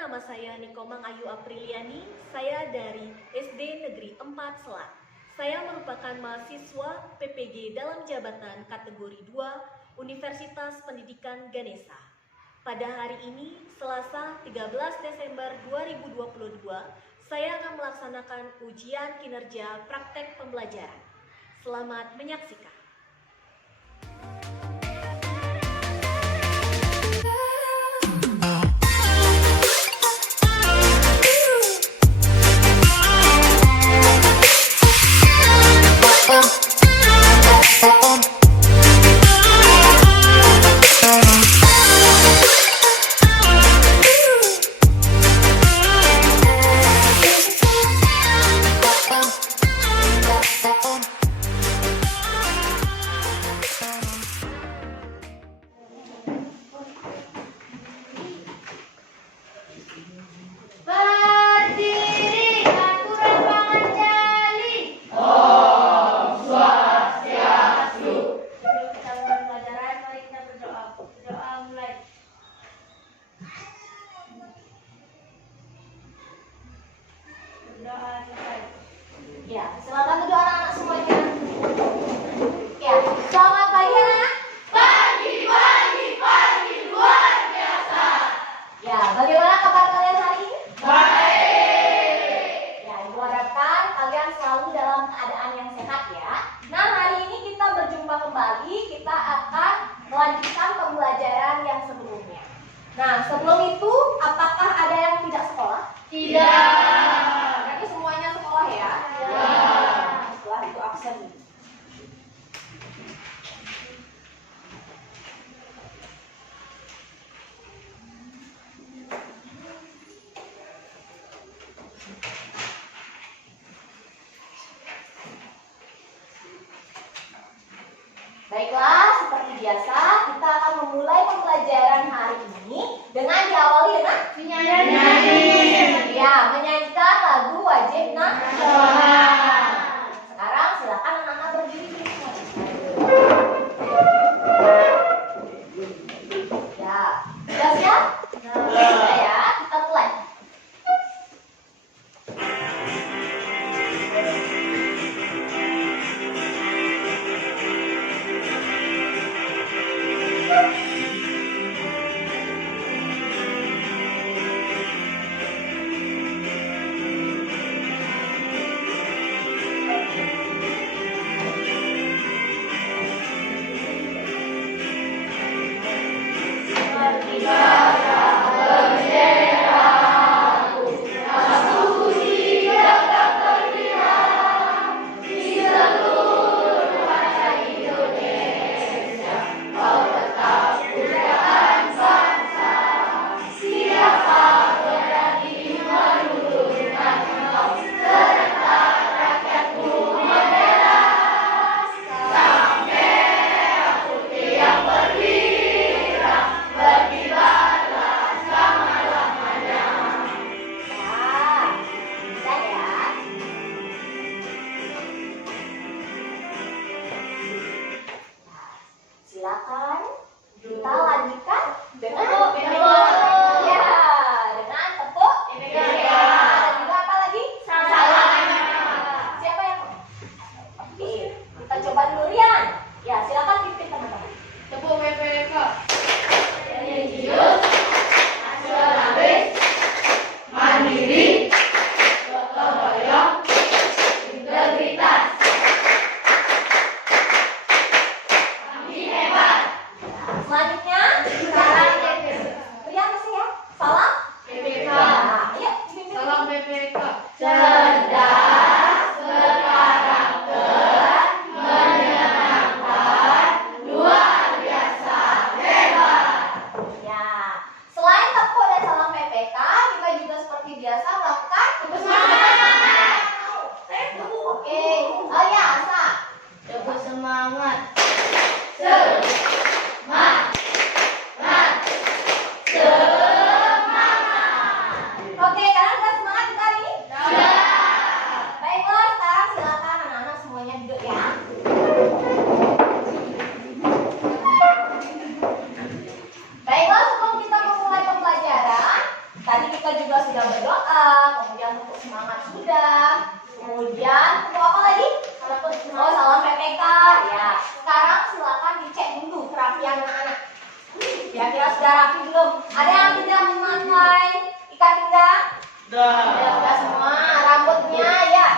nama saya Nikomang Ayu Apriliani, saya dari SD Negeri 4 Selat. Saya merupakan mahasiswa PPG dalam jabatan kategori 2 Universitas Pendidikan Ganesha. Pada hari ini, Selasa 13 Desember 2022, saya akan melaksanakan ujian kinerja praktek pembelajaran. Selamat menyaksikan. Ya, silakan duduk anak-anak semuanya. Ya, selamat pagi anak. Pagi luar biasa. Ya, bagaimana kabar kalian hari ini? Baik. Ya, ibu harapkan kalian selalu dalam keadaan yang sehat ya. Nah, hari ini kita berjumpa kembali. Kita akan melanjutkan pembelajaran yang sebelumnya. Nah, sebelum itu, apakah ada yang tidak sekolah? Tidak. Berarti semuanya sekolah ya? Ya. Setelah itu absen. Baiklah, seperti biasa kita akan memulai pembelajaran hari ini dengan diawali dengan Nyanyi. ya, menyanyikan lagu wajib nasional. Sekarang silakan anak-anak berdiri. Ya, sudah siap? Sudah ya, kita mulai. Silakan kita lanjutkan dengan Tepuk. ya, dengan tepuk. Ya. Dan juga apa lagi? Salam. Siapa yang? Oke, kita coba dulu Rian. Ya, silakan pimpin teman-teman. Tepuk PPK. Religius, nasionalis, mandiri, gotong royong, integritas. Kami hebat. Selanjutnya, sekarang Rian masih ya? Salam. PPK. Nah, ayo pimpin. Salam PPK. Cerdas, berkarakter, menyenangkan, luar biasa, hebat. Ya, selain tepuk dan salam PPK, kita juga seperti biasa melakukan Tepuk semangat. Oke, oh ya, Asa. Tepuk semangat. Oke, kalian udah semangat kita hari ini? Baiklah, sekarang silakan anak-anak semuanya duduk ya. Baiklah, sebelum kita memulai pembelajaran, tadi kita sudah berdoa, kemudian tepuk semangat sudah, kemudian tepuk apa lagi? Oh, salam PPK ya. Sekarang silakan dicek dulu kerapian anak-anak. Kira-kira sudah rapi belum? Ada yang tidak memakai ikat pinggang? Sudah semua. Rambutnya ya.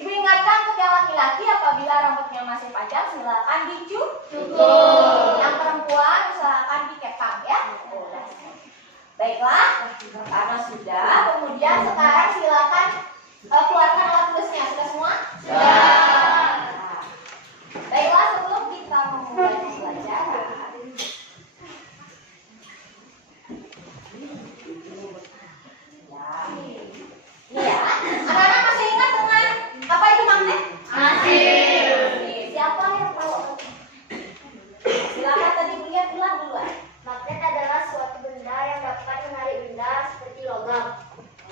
Ibu ingatkan untuk yang laki-laki apabila rambutnya masih panjang silakan dicukur. Yang perempuan usahakan dikepang ya. Baiklah, karena sudah, kemudian sekarang silakan keluarkan alat tulisnya. Sudah semua? Sudah. Baiklah, sebelum kita memulai pembelajaran, ya, anak-anak masih ingat dengan apa itu magnet? Masih. Siapa yang tahu? Silakan tadi lihat ulang duluan. Magnet adalah suatu benda yang dapat menarik benda seperti logam.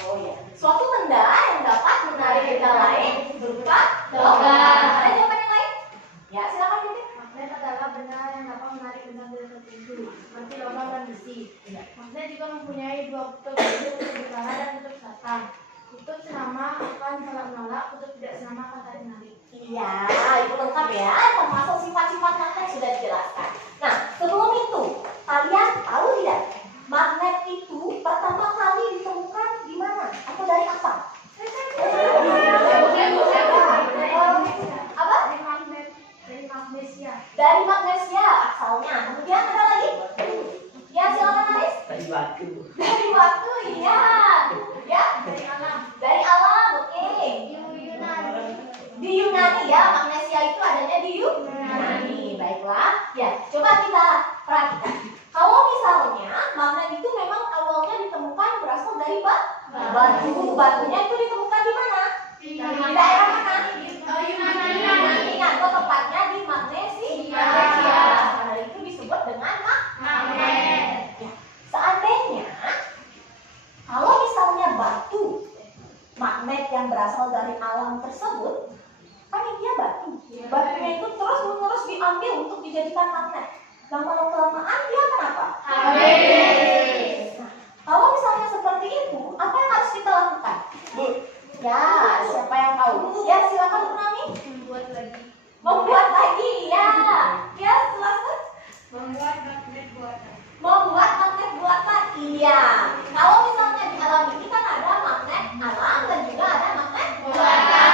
Oh ya, suatu benda yang dapat menarik benda lain berupa Logam. Ada jawaban yang lain? Ya, silakan Bibi. Magnet adalah benda yang dapat menarik benda tertentu seperti logam dan besi. Magnet juga mempunyai dua kutub, yaitu kutub utara dan kutub selatan. Kutub senama akan saling menolak, kutub tidak senama akan saling menarik. Iya, itu lengkap ya. Termasuk sifat-sifat magnet sudah dijelaskan. Nah, sebelum itu, kalian tahu tidak? Magnet itu pertama kali ditemukan di mana? Atau dari apa? Apa? Dari magnesia. Dari magnesia asalnya. Kemudian ada lagi? Ya, silakan Aris. Dari batu. Dari batu, iya. Ya, Dari alam. dari alam, oke. Di Yunani ya, magnesia itu adanya di Yunani. Baiklah, ya coba kita perhatikan. Kalau misalnya magnet itu memang awalnya ditemukan berasal dari batu. Batunya itu ditemukan di mana? Di daerah mana? Yunani. Atau tepatnya di magnesia. Karena itu disebut dengan magnet. Ya, seandainya kalau misalnya batu magnet yang berasal dari alam tersebut, kan dia batu. Batunya itu terus menerus diambil untuk dijadikan magnet. Lama-kelamaan dia kenapa? Habis. Nah, kalau misalnya seperti itu, apa yang harus kita lakukan? Ya, siapa yang tahu? Ya, silakan Bu Nami. Membuat lagi, ya. Ya, silakan. Membuat magnet buatan. Membuat magnet buatan, iya. Kalau misalnya di alam ini kan ada magnet alam dan juga ada magnet buatan.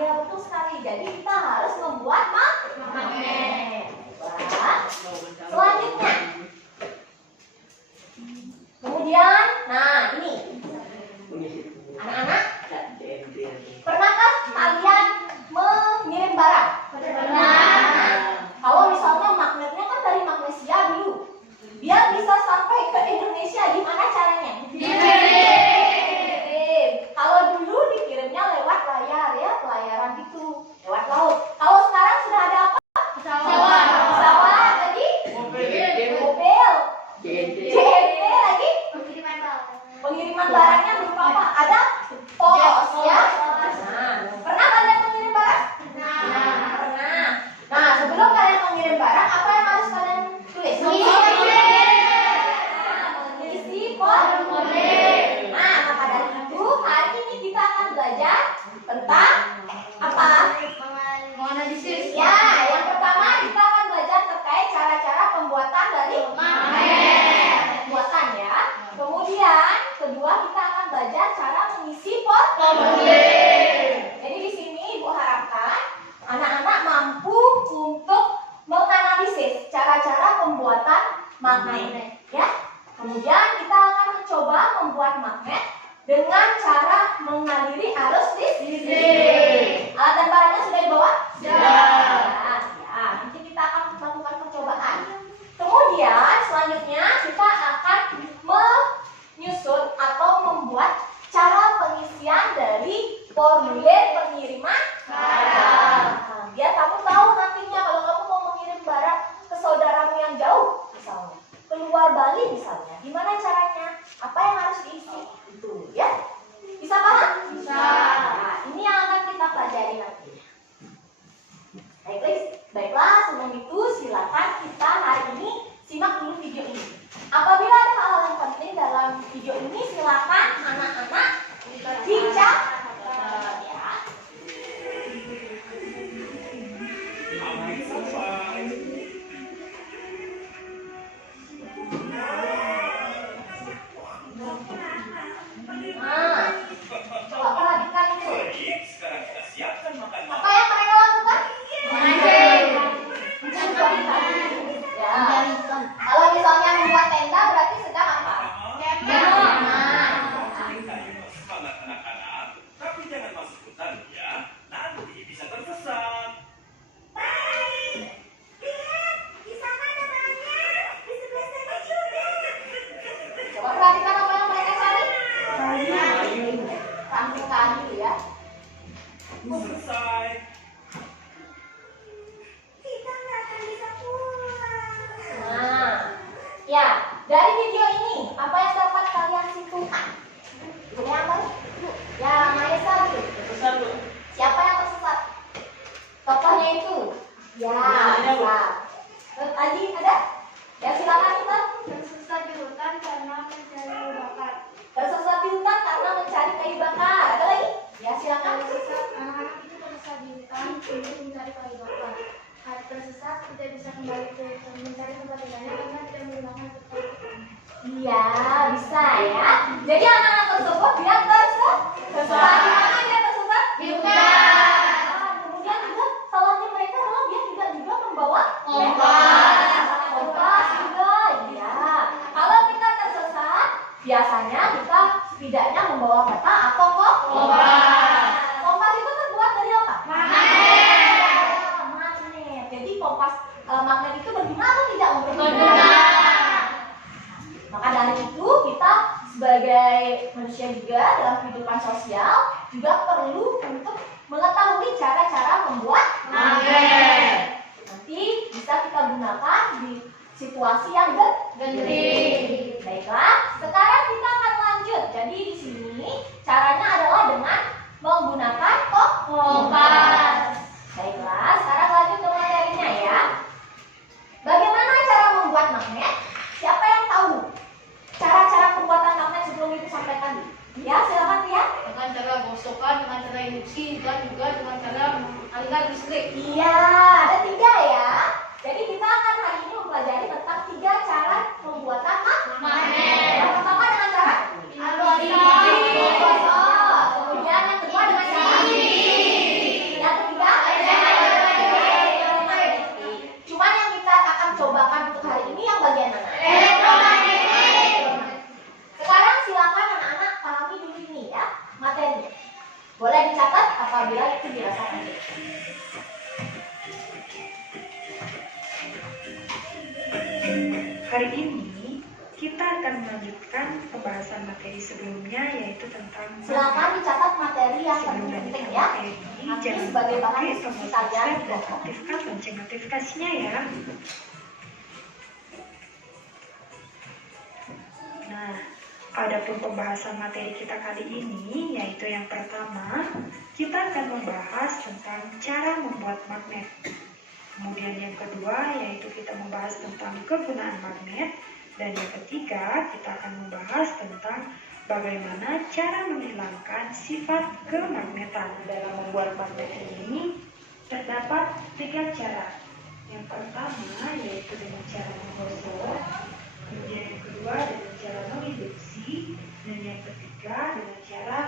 Ya betul sekali. Jadi kita harus membuat magnet. Baiklah. Selanjutnya. Kemudian, nah ini anak-anak, pernahkah kalian mengirim barang? Pernah. Kalau misalnya magnetnya kan dari magnesia dulu, biar bisa sampai ke Indonesia, gimana caranya? Dikirim. Kalau dulu dikirimnya lewat layar ya, pelayaran gitu, lewat laut. Kalau sekarang sudah ada apa? Pesawat lagi? Mobil. JNT lagi? Pengiriman barangnya berupa apa? Ada pos ya. Nah, pernah kalian mengirim barang? Pernah. Nah, sebelum kalian mengirim barang, apa yang harus kalian tulis? Mengisi formulir. Nah, maka dari itu hari ini kita akan belajar tentang apa? Menganalisis. Ya, yang pertama kita akan belajar terkait cara-cara pembuatan dari magnet. Buatan ya. Kemudian kedua kita akan belajar cara mengisi formulir. Jadi di sini Ibu harapkan anak-anak mampu untuk menganalisis cara-cara pembuatan magnet, ya. Kemudian kita akan mencoba membuat magnet dengan cara mengaliri arus listrik. Alat dan barangnya sudah dibawa? Ya, nanti kita akan melakukan percobaan. Kemudian selanjutnya kita akan menyusun atau membuat cara pengisian dari formulir pengiriman barang. Biar kamu tahu nantinya kalau kamu mau mengirim barang ke saudaramu yang jauh, misalnya keluar Bali misalnya, gimana caranya? Apa yang harus diisi? Itu ya. Bisa paham? Bisa. Nah, ini yang akan kita Selesai. Kita nggak akan bisa pulang. Nah, ya, dari video ini apa yang dapat kalian simpulkan? Ini apa? Ya, Maesa dulu. Tersesat, Bu. Siapa yang tersesat? Tokohnya itu. Ya, Namanya, Bu. bisa. Adi ada? Ya, silakan kita. Tersesat di hutan karena mencari kayu bakar. Tersesat di hutan karena mencari kayu bakar. Ada lagi? Ya, silakan. Tersesat anak-anak itu tersesat di hutan untuk mencari kayu bakar. Tersesat tidak bisa kembali ke mencari tempat tinggalnya karena tidak menggunakan tempat tinggalnya. Iya, bisa ya. Jadi anak-anak tersebut dia tersesat. Tersesat di mana dia tersesat? Di hutan. Kemudian juga salahnya mereka adalah dia tidak juga membawa Kompas. Kompas juga. Ya. Kalau kita tersesat, biasanya kita setidaknya membawa peta atau kompas. Kompas itu terbuat dari apa? Magnet. Jadi kompas magnet itu berguna atau tidak untuk kita? Maka dari itu kita sebagai manusia juga dalam kehidupan sosial juga perlu untuk mengetahui cara-cara membuat magnet. Nanti bisa kita gunakan di situasi yang genting. Baiklah, sekarang kita akan lanjut. Jadi di sini caranya adalah dengan menggunakan kompas. Baiklah, sekarang lanjut ke materinya ya. Bagaimana cara membuat magnet? Siapa yang tahu cara-cara pembuatan magnet sebelum itu sampai tadi? Ya, silakan ya. Dengan cara gosokan, dengan cara induksi, dan juga dengan cara aliran listrik. Iya, ada 3 ya. Jadi kita akan hari ini mempelajari tentang 3 cara pembuatan magnet. Yang pertama dengan cara menggosok. Kemudian yang kedua dengan cara yang ketiga elektromagnetik. Cuman yang kita akan cobakan untuk hari ini yang bagian mana? Sekarang silakan anak-anak pahami dulu ini ya materi. Boleh dicatat apabila itu dirasa penting. Hari ini kita akan melanjutkan pembahasan materi sebelumnya yaitu tentang Silakan dicatat materi yang sebelum penting melanjutkan ya. materi ini Nanti jangan sebagai lupa bahan klik diskusi tombol kalian subscribe di dan bawah. aktifkan lonceng notifikasinya ya. Nah, adapun pembahasan materi kita kali ini yaitu yang pertama kita akan membahas tentang cara membuat magnet. Kemudian yang kedua yaitu kita membahas tentang kegunaan magnet. Dan yang ketiga kita akan membahas tentang bagaimana cara menghilangkan sifat kemagnetan. Dalam membuat magnet ini terdapat 3 cara. Yang pertama yaitu dengan cara menggosok, kemudian yang kedua dengan cara menginduksi, dan yang ketiga dengan cara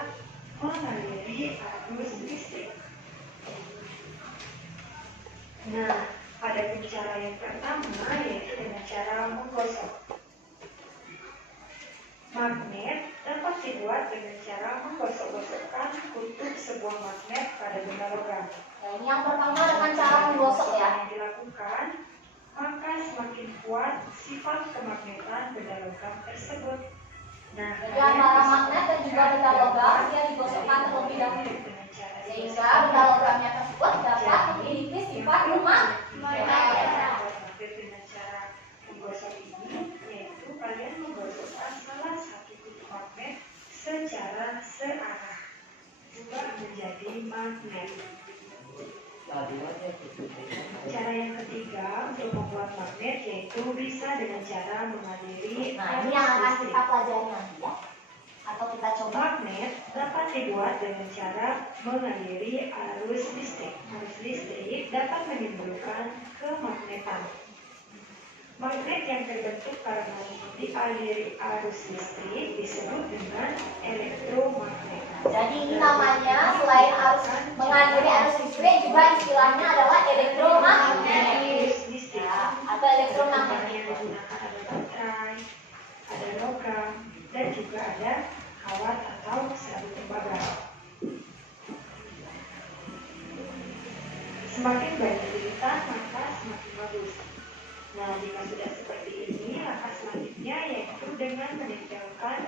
mengaliri arus listrik. Nah, ada cara yang pertama yaitu dengan cara menggosok. Magnet dapat dibuat dengan cara menggosok-gosokkan kutub sebuah magnet pada benda logam. Nah, ini yang pertama dengan cara menggosok ya. Yang dilakukan, maka semakin kuat sifat kemagnetan benda logam tersebut. Nah, Jadi antara magnet dan juga benda logam dia digosokkan terlebih dahulu dengan cara sehingga benda logamnya tersebut dapat memiliki sifat kemagnetan. Dengan cara menggosok ini, yaitu kalian menggosokkan salah satu kutub magnet secara searah, juga menjadi magnet. Cara yang ketiga untuk membuat magnet yaitu bisa dengan cara mengaliri Nah, ini yang akan kita pelajari nanti ya. Atau kita coba. Magnet dapat dibuat dengan cara mengaliri arus listrik. Arus listrik dapat menimbulkan kemagnetan. Magnet yang terbentuk karena dialiri arus listrik disebut dengan elektromagnet. Jadi ini namanya selain arus mengaliri arus listrik juga istilahnya adalah elektromagnet. Arus listrik Ya, atau elektromagnet. yang digunakan ada baterai, ada logam, dan juga ada kawat atau serat tembaga. Semakin banyak lilitan maka semakin bagus. Nah, jika sudah seperti ini, langkah selanjutnya yaitu dengan menempelkan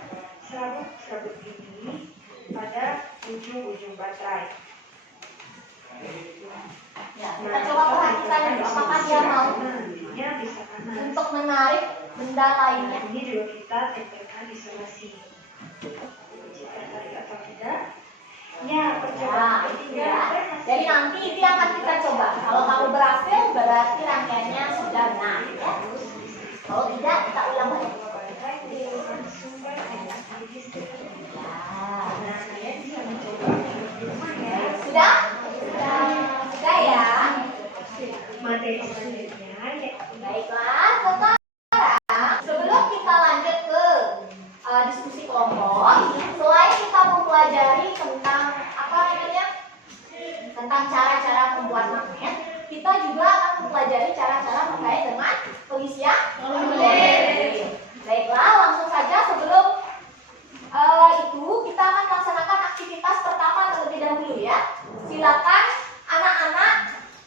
serabut-serabut ini pada ujung-ujung baterai. Ya, kita coba perhatikan dulu apakah dia mau Ya, bisa panas. untuk menarik benda lainnya. Ini juga kita tempelkan isolasi. Jika tarik atau tidak. Ya, percobaan Nah, ketiga. ya. Jadi nanti itu yang akan kita coba. Kalau kamu berhasil, berarti rangkaiannya sudah benar. Ya. Kalau tidak, kita ulang lagi. Sudah? Sudah ya? Materi selanjutnya ya. Baiklah, sekarang sebelum kita lanjut ke diskusi kelompok, selain kita mempelajari tentang apa namanya, tentang cara-cara membuat magnet, kita juga akan mempelajari cara-cara terkait dengan pengisian magnet. Baiklah, langsung saja sebelum itu kita akan melaksanakan aktivitas pertama terlebih dahulu ya. Silakan anak-anak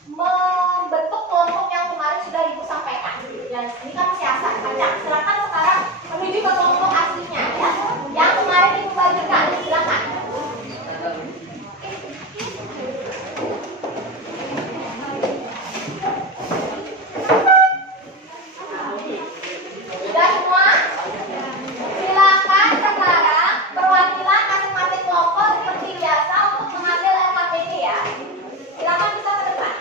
membentuk kelompok yang kemarin sudah ibu sampaikan. Ya, ini kan masih asal panjang. Silakan sekarang menuju ke kelompok aslinya ya. Yang kemarin ibu bagikan, silakan. Sudah semua? Silakan sekarang perwakilan masing-masing kelompok seperti biasa untuk mengambil LKPD ya. Silakan bisa ke depan.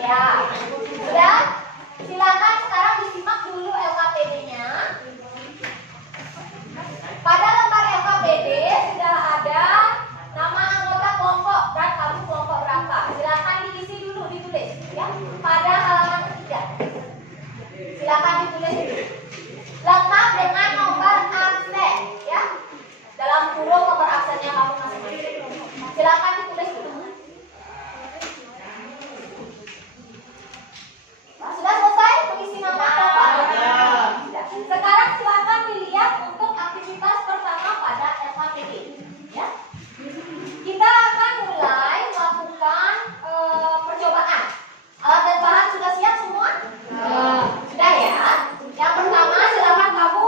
Ya, sudah. Silakan sekarang disimak dulu LKPD-nya. Pada lembar LKPD sudah ada nama anggota kelompok dan kamu kelompok berapa. Silakan diisi dulu, ditulis ya. Pada halaman ketiga. Silakan ditulis dulu. Lengkap dengan nomor absen ya. Dalam kurung nomor absennya kamu masing-masing. Silakan ditulis dulu. Nah, sudah selesai mengisi nama kelompok? Sudah. Sekarang silakan dilihat untuk aktivitas pertama pada LKPD. Ya. Kita akan mulai melakukan percobaan. Alat dan bahan sudah siap semua? Sudah ya. Yang pertama silakan kamu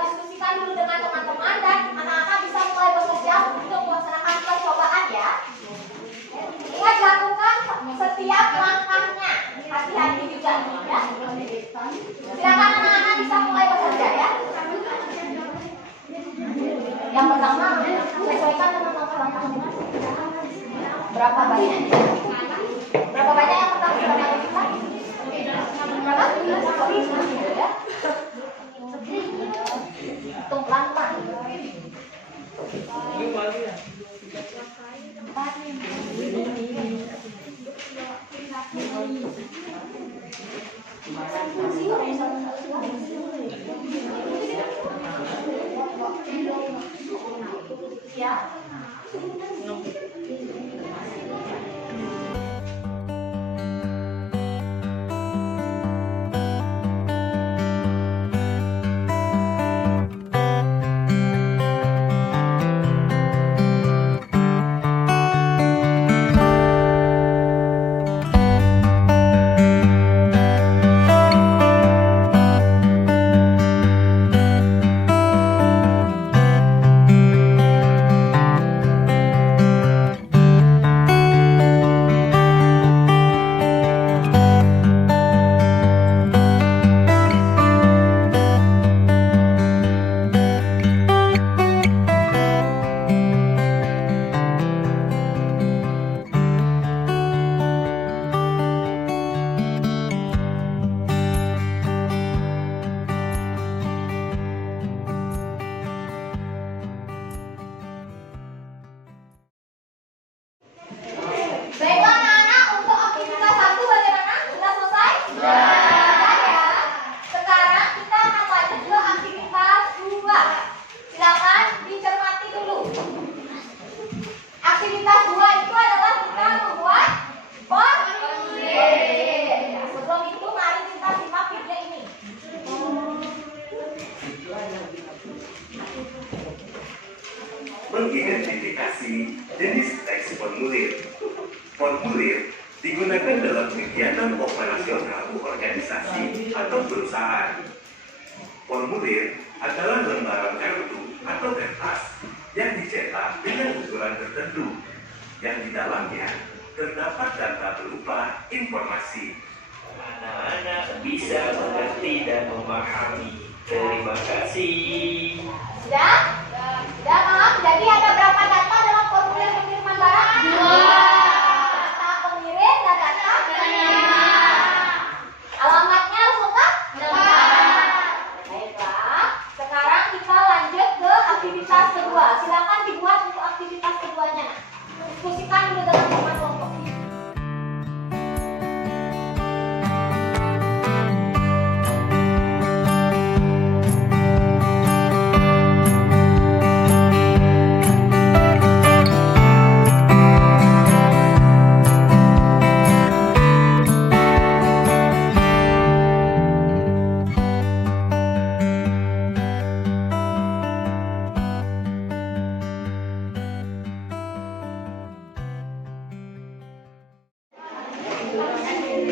diskusikan dulu dengan teman-teman dan anak-anak bisa mulai bekerja untuk melaksanakan percobaan ya. Ingat lakukan setiap langkahnya. Hati-hati juga ya. Silakan anak-anak bisa mulai bekerja ya. Yang pertama sesuaikan dengan langkah-langkahnya. Berapa banyak? Berapa banyak yang pertama sudah kita? Berapa? Ya. Hitung pelan-pelan. 4. Ya. Mengidentifikasi jenis teks formulir. Formulir digunakan dalam kegiatan operasional organisasi atau perusahaan. Formulir adalah lembaran kartu atau kertas yang dicetak dengan ukuran tertentu, yang di dalamnya terdapat data berupa informasi. Anak-anak bisa mengerti dan memahami. Terima kasih. Sudah? Sudah paham? Jadi ada berapa data dalam formulir pengiriman barang? 2. Data pengirim dan data penerima. Alamatnya harus lengkap? Lengkap. Baiklah. Sekarang kita lanjut ke aktivitas kedua. Silakan dibuat untuk aktivitas keduanya. Diskusikan dulu dalam teman kelompok.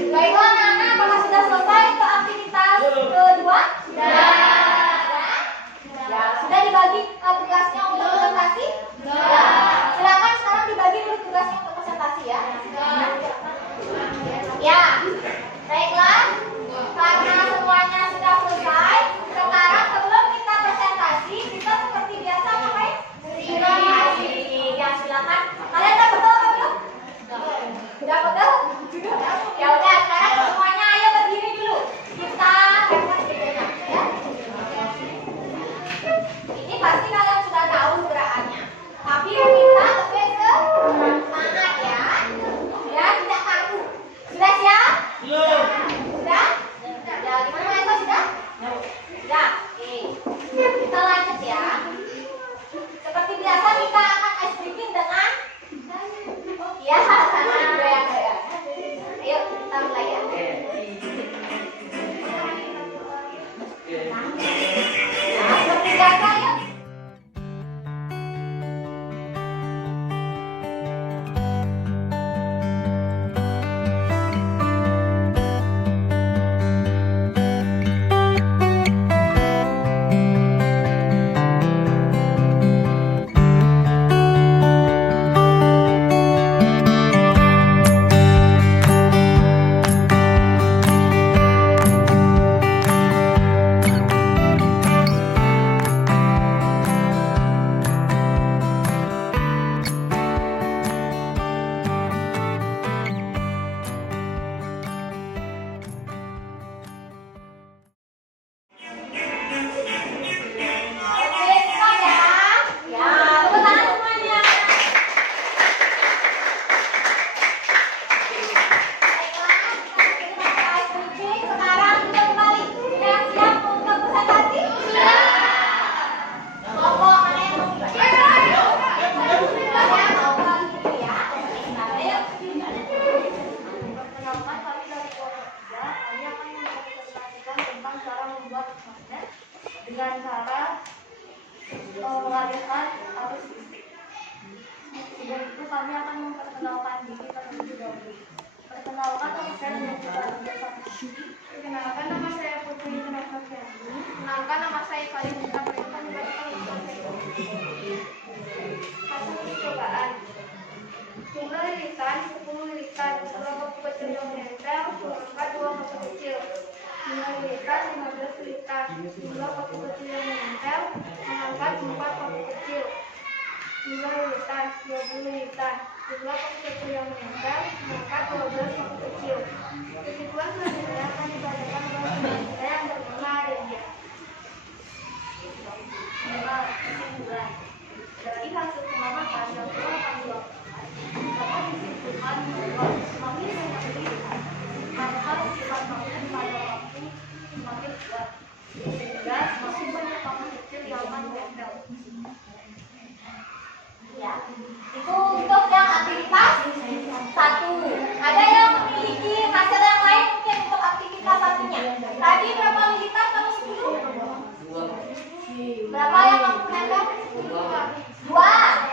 Baiklah anak-anak, apakah sudah selesai ke aktivitas kedua? Sudah. Ya, sudah dibagi tugasnya untuk presentasi? Sudah. Silakan sekarang dibagi dulu tugasnya untuk presentasi ya. Ya. Baiklah. Karena semuanya sudah selesai, sekarang sebelum kita presentasi, kita seperti biasa ngapain? Presentasi. Ya, silakan. Kalian udah betul apa belum? Sudah betul? Ya udah, sekarang semuanya ayo berdiri dulu. Kita rehat sejenak ya. Ini pasti kalian sudah tahu gerakannya. Tapi kita lebih semangat ya. Ya, tidak kaku. Sudah siap? Belum. Sudah? Ya, gimana Eko sudah? Sudah. Oke. Kita lanjut ya. Seperti biasa kita akan ice breaking dengan ya, goyang-goyang. Ayo, kita mulai ya. Nah, seperti biasa yuk. Dengan cara mengadakan arus listrik. Sebelum itu kami akan memperkenalkan diri terlebih dahulu. Perkenalkan nama saya Perkenalkan nama saya Putri Indrafatiani. Perkenalkan nama saya Kalinda. Hasil percobaan. Jumlah lirikan 10 lirikan. Kalau waktu kecil yang menempel, mengangkat 2 waktu kecil. Jumlah lirikan 15 lirikan. Jumlah waktu kecil yang menempel, mengangkat 4 waktu kecil. Jumlah lirikan 20 lirikan. Jumlah waktu kecil yang menempel, mengangkat 12 waktu kecil. Kesimpulan selanjutnya akan dibacakan oleh Indonesia yang bernama Adelia. Kesimpulan dari hasil pengamatan yang telah kami lakukan, dapat disimpulkan bahwa semakin banyak lirikan, maka sifat magnet pada lampu semakin kuat, sehingga semakin banyak lampu kecil yang akan menempel. Ya, itu untuk yang aktivitas 1. Ada yang memiliki hasil yang lain mungkin untuk aktivitas satunya. Tadi berapa lirikan kamu 10? Berapa yang kamu menempel? 2.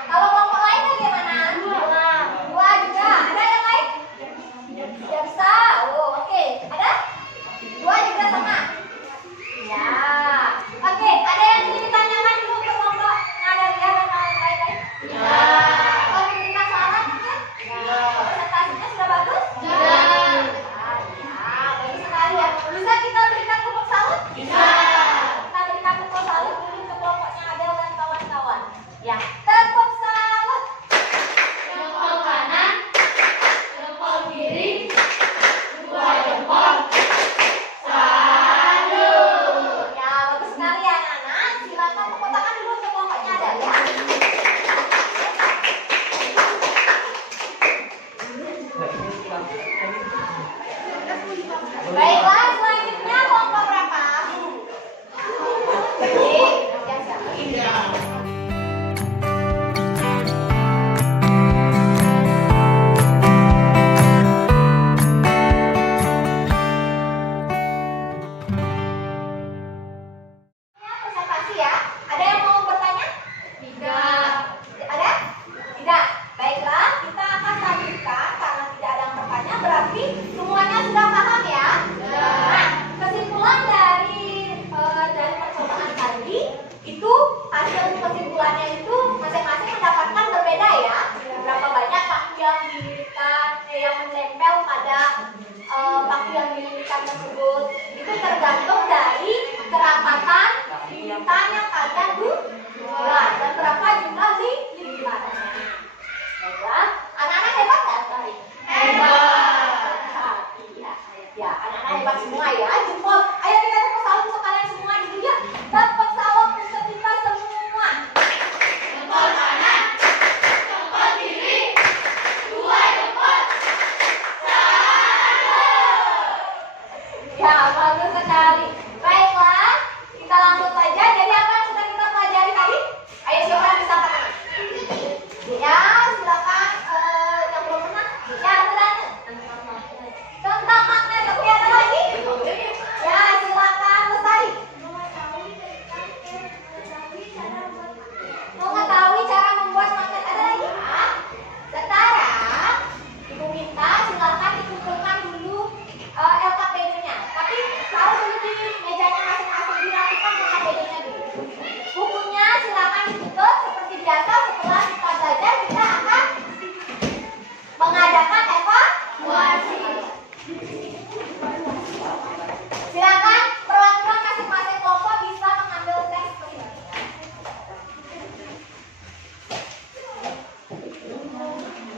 bagus sekali. Baiklah, kita langsung saja. Jadi apa yang sudah kita pelajari tadi? Ayo siapa yang bisa katakan? Ya, silakan. Yang belum pernah. Ya, benar. Tentang magnet. Tapi ada lagi? Ya, silakan Lestari. Mengetahui cara membuat magnet. Ada lagi? Sekarang Ibu minta silakan dikumpulkan dulu LKPD-nya. Tapi harus dulu di mejanya masing-masing dirapikan LKPD-nya dulu. Bukunya silakan ditutup seperti biasa. Setelah kita belajar kita akan mengadakan evaluasi. Silakan perwakilan masing-masing kelompok bisa mengambil tes seperti ini.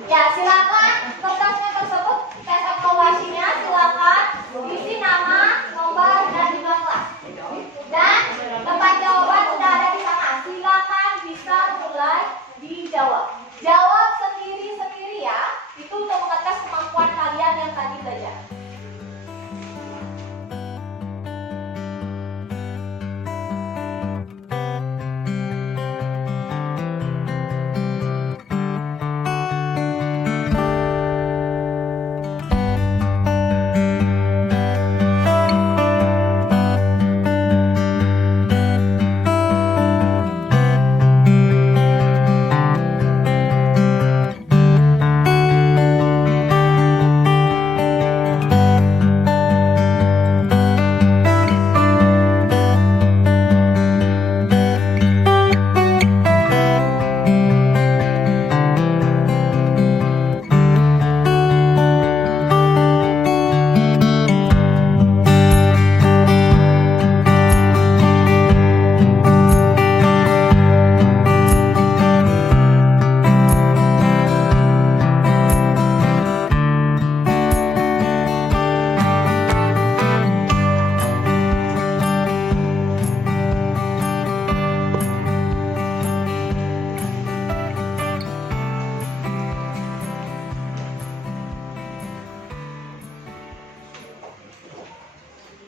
Ya, silakan kertasnya tersebut, tes evaluasinya silakan isi nama, nomor, dan juga kelas. Dan tempat jawaban sudah ada di sana. Silakan bisa mulai dijawab. Jawab sendiri-sendiri ya. Itu untuk mengetes kemampuan kalian yang tadi belajar.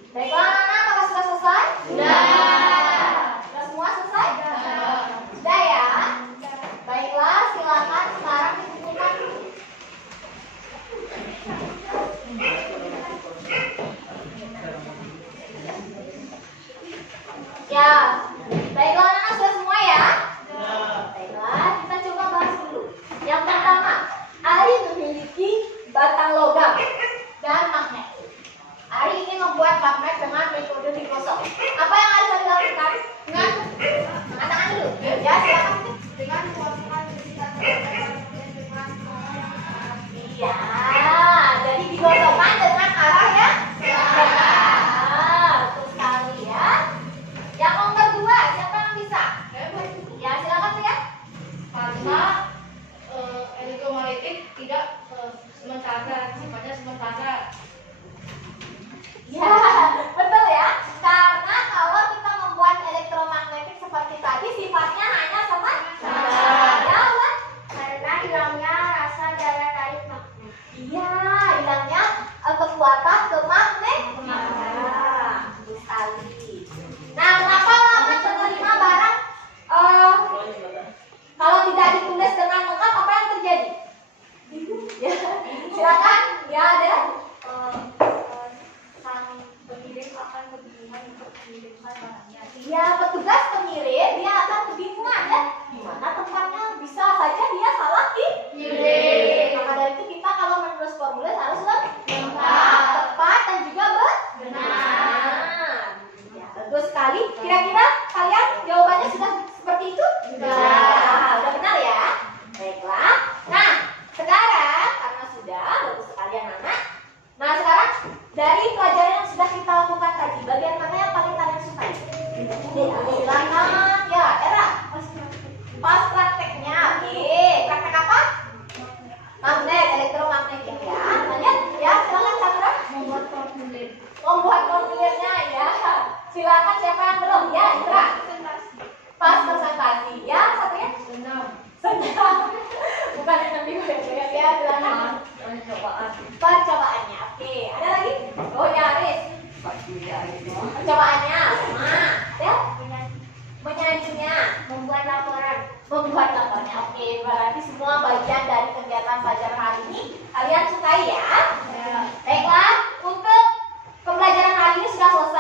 Baiklah anak-anak, apakah sudah selesai? Sudah. Sudah semua selesai? Sudah ya? Baiklah, silakan sekarang dikumpulkan. Ya, baiklah anak-anak, sudah semua ya? Baiklah, kita coba bahas dulu. Yang pertama, Ari memiliki batang logam dan magnet. Ari ingin membuat magnet dengan metode digosok. Apa yang harus Ari lakukan? Dengan tangan dulu. Ya, silakan. Dengan memasukkan sisikan iya. Jadi digosokkan dengan arah ya. Betul sekali ya. Yang nomor 2, siapa yang bisa? Ya, silakan ya. Karena elektromagnetik tidak sementara, sifatnya sementara. Ya, betul ya. Karena kalau kita membuat elektromagnetik seperti tadi sifatnya hanya sementara. Ya, Wan? Karena hilangnya rasa daya tarik magnet. Iya, hilangnya kekuatan ke magnet. Betul sekali. Nah, kenapa magnet menerima barang kalau tidak ditulis dengan lengkap, apa yang terjadi? Ya, silakan. Ya, ada. Pengirim akan kebingungan untuk mengirimkan barangnya. Iya, petugas pengirim dia akan kebingungan ya. Di mana tempatnya, bisa saja dia salah kirim. Maka dari itu kita kalau menulis formulir harus lengkap, tepat dan juga benar. Ya, bagus sekali. Kira-kira kalian jawabannya sudah seperti itu? Sudah benar ya? Baiklah. Nah, sekarang karena sudah bagus sekali anak-anak. Nah, sekarang dari pelajaran yang sudah kita lakukan tadi, bagian mana yang paling kalian sukai? Silakan. Ya, Era. Pas prakteknya. Oke. Praktek apa? Magnet, elektromagnetik ya. Kalian ya, silakan Sandra. Membuat formulir. Membuat formulirnya ya. Silakan siapa yang belum? Ya, Indra. Pas presentasi. Ya, satunya? Senam. Senam. Bukan senam di goyang-goyang ya, silakan. Percobaannya. Oke, ada lagi? Oh, nyaris. Percobaannya sama, ya? Menyanyinya, membuat laporan. Oke, berarti semua bagian dari kegiatan pelajaran hari ini kalian sukai ya? Baiklah, untuk pembelajaran hari ini sudah selesai.